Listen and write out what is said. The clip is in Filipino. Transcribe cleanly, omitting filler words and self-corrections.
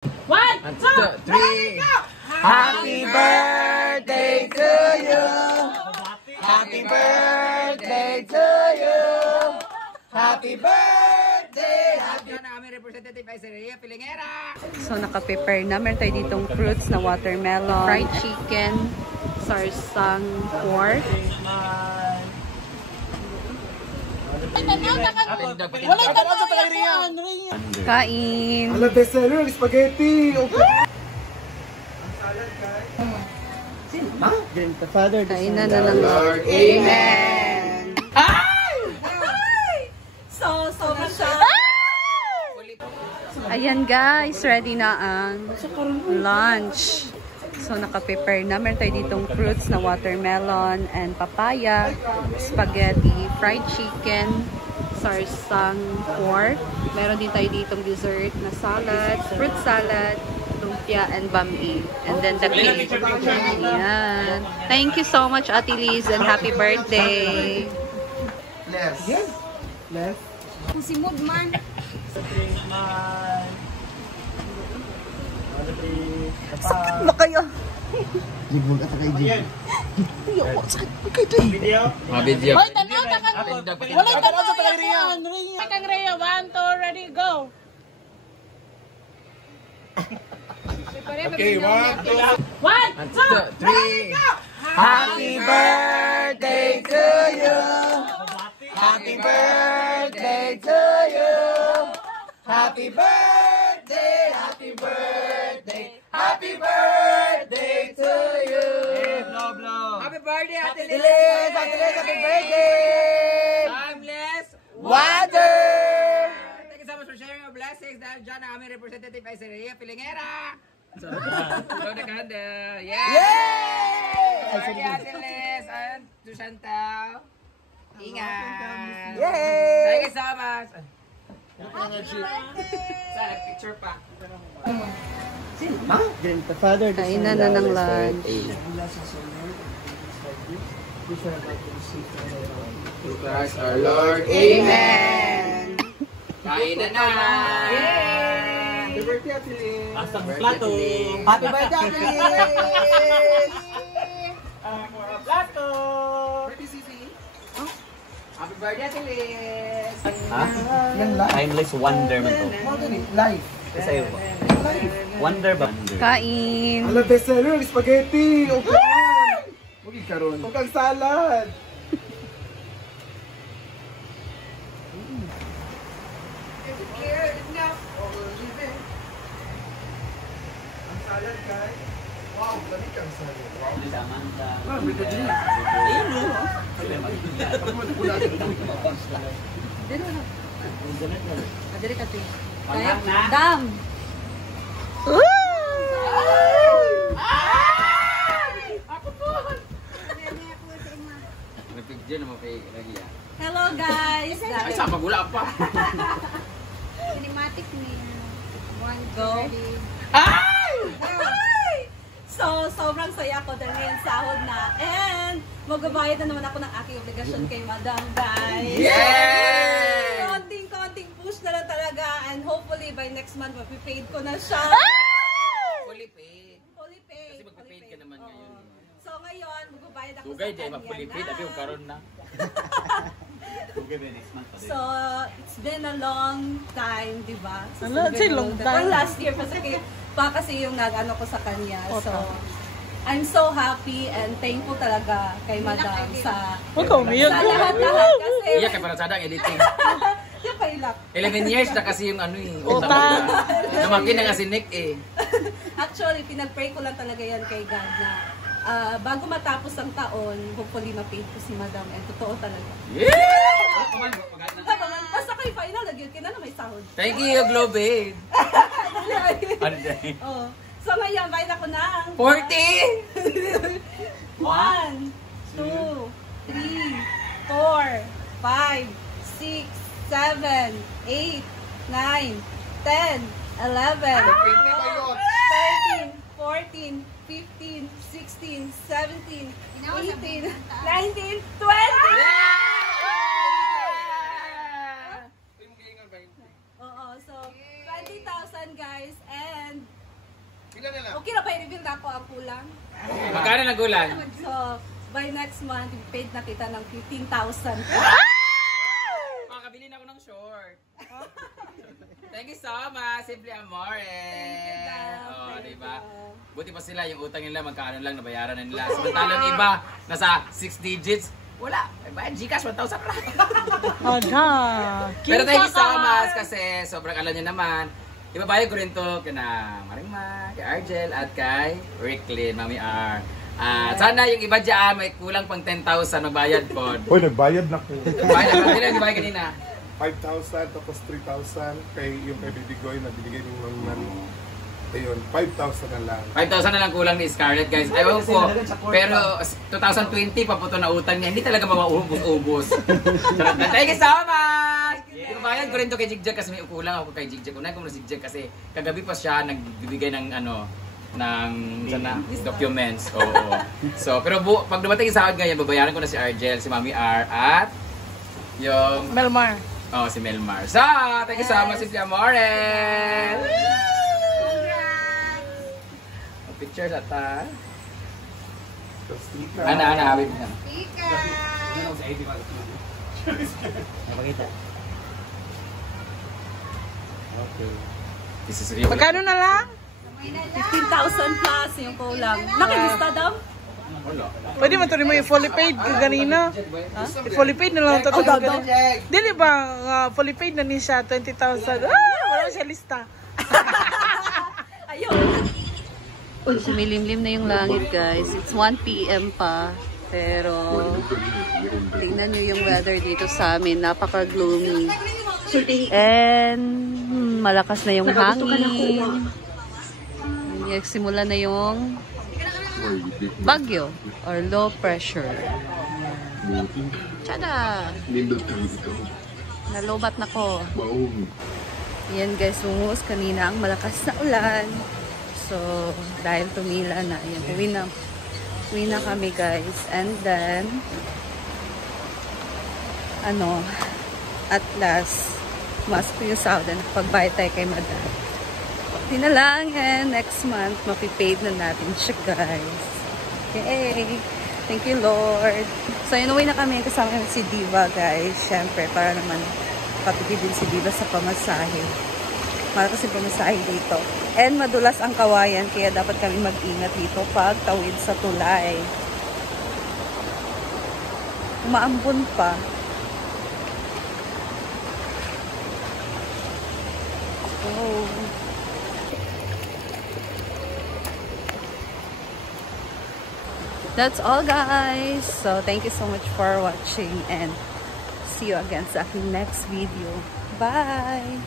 One, two, three. Happy birthday to you. Happy birthday to you. Happy birthday. So naka-prepare na. Meron tayo ditong fruits na watermelon, fried chicken, sarsang pork. Kain. Ala, bestseller, spaghetti. Kain na ng Lord. Amen. So siya. Ayan guys, ready na ang lunch. So naka-prepare na. Meron tayo ditong fruits na watermelon and papaya, spaghetti, fried chicken, sarsang pork. Meron din tayo ditong dessert na salad, fruit salad, lumpia, and bami. And then the cake. Ayan. Thank you so much, Ate Liz, and happy birthday. Yes. Left. Kung si Moodman. Sakit na kayo. Jibul at kay Jibul. Video. Video. Hoy, tanaw ta kang. Wala tanaw sa kay Ria. Kang Ria, 1 2 ready go. Okay, 1 2 3. Happy birthday to you. Happy birthday to you. Happy birthday, happy birthday, happy birthday to you. Happy birthday, Ate Liz. Ate Liz, happy birthday. Timeless water. Thank you so much for sharing your blessings. Dahil dyan ang aming representative ay si Ria Pilingera. So, blow the candle. Yay! Happy birthday, Ate Liz. And to Chantal. Ingat. Yay! Thank you so much. Sa picture pa. Kain na ng lunch. Christ our Lord. Amen. Kain na na. Yay! Happy birthday, Ate Liz. Asang plato. Happy birthday, Ate Liz. Plato. Happy birthday, Ate Liz. Timeless wonder man to. Life. Kasi wonder ba? Kain. Ala, bestseller, spaghetti. Huwag ikaroon. Huwag kang salad. Ang salad, guys. Wow, lamig kang salad. Wow. Dam. Hello guys. Ay, sama gula pa. Cinematic niya. 1 Go. 2 ready. So, sobrang saya ko dahil ngayon sahod na. And, magbabayad na naman ako ng aking obligasyon kay Madam, guys. Yay! Konting push na lang talaga. And hopefully, by next month, mapipaid ko na siya. Fully paid. Fully paid. Kasi magpipaid ka naman ngayon. So, ngayon, magbabayad ako Tugay sa di kanya mag-fully paid abi ug karon na. Tugay ba next month pa din. So, it's been a long time, di ba? Ano, say long time? Well, last year pa kasi yung nag-ano ko sa kanya. So, I'm so happy and thankful talaga kay Madam sa Huwag ka umiyak. sa lahat-lahat kasi Iya kay para sadang editing. yung pailak. 11 years na kasi yung ano eh. Utang. Namaki na kasi Nick eh. Actually, pinag-pray ko lang talaga yan kay God na bago matapos ang taon, hopefully ma-paid ko si Madam. And totoo talaga. Basta kay final, nagyan ka na may sahod. Thank you, Globe. Ano day? Oh. So ngayon, bayad ako ng 40! 1, 2, 3, 4, 5, 6, 7, 8, 9, 10, 11, 12, 13, 14, 15, 16, 17, 18, 19, 20! Oo, so 20,000 guys and Okay na ba i-reveal na ako ang kulang? Magkano na gulan? So, by next month, paid na kita ng 15,000. Makakabili na ako ng short. Thank you so much, Simple Amore. Oh, diba? Buti pa sila, yung utang nila, magkano lang, nabayaran na nila. Samantalang iba, nasa 6 digits, wala. Bayad Gcash, 1,000 lang. Pero thank you so much kasi sobrang alam niyo naman. Ibabayad ko rin to kina Marimar, kay Argel, at kay Ricklin, Mami R. Sana yung iba dyan, may kulang pang 10,000 magbayad po. Uy, nagbayad na ko. Bayad, ano nagbayad kanina? 5,000 tapos 3,000 kay yung kay Baby Goy na binigay ng mga ayun, 5,000 na lang. 5,000 na lang kulang ni Scarlett, guys. Ayaw po. Pero 2020 pa po ito na utang niya. Hindi talaga mauubos-ubos. Thank you so much! Ibabayad ko rin to kay Jigjag kasi may kulang ako kay Jigjag. Unay ko na si Jigjag kasi kagabi pa siya nagbibigay ng ng documents. Oo. So, pero pag dumating sa akin ngayon, babayaran ko na si Argel, si Mami R, at yung Melmar. Oh, si Melmar. So, thank you so much, Simple Amore! Picture na ta. Ana, wait na. Okay. This is real. Magkano na lang? 15,000 plus yung kulang. Nakilista daw? Pwede man ito mo yung fully paid ganina. Fully paid na lang ito. Dili ba fully paid na niya 20,000? Wala siya lista. Ayun. Sumilimlim na yung langit, guys. It's 1 PM pa. Pero, tingnan nyo yung weather dito sa amin. Napaka-gloomy. And, malakas na yung hangin. Simula na yung bagyo or low pressure. Tada! Nalobat na ko. Yan, guys. Umuus kanina ang malakas na ulan. So, dahil tumila na, yan, uwi na kami, guys. And then, at last, pumasok yung sahod na pagbayad tayo kay Madam. Hindi na lang, and next month, mapipaid na natin siya, guys. Yay! Thank you, Lord. So, yun, uwi na kami kasama si Diva, guys. Siyempre, para naman patipid din si Diva sa pamasahe. Mahal kasi pamasahe dito. And madulas ang kawayan, kaya dapat kami mag-ingat dito pag tawid sa tulay. Umaambon pa. Oh. That's all, guys. So, thank you so much for watching and see you again sa aking next video. Bye!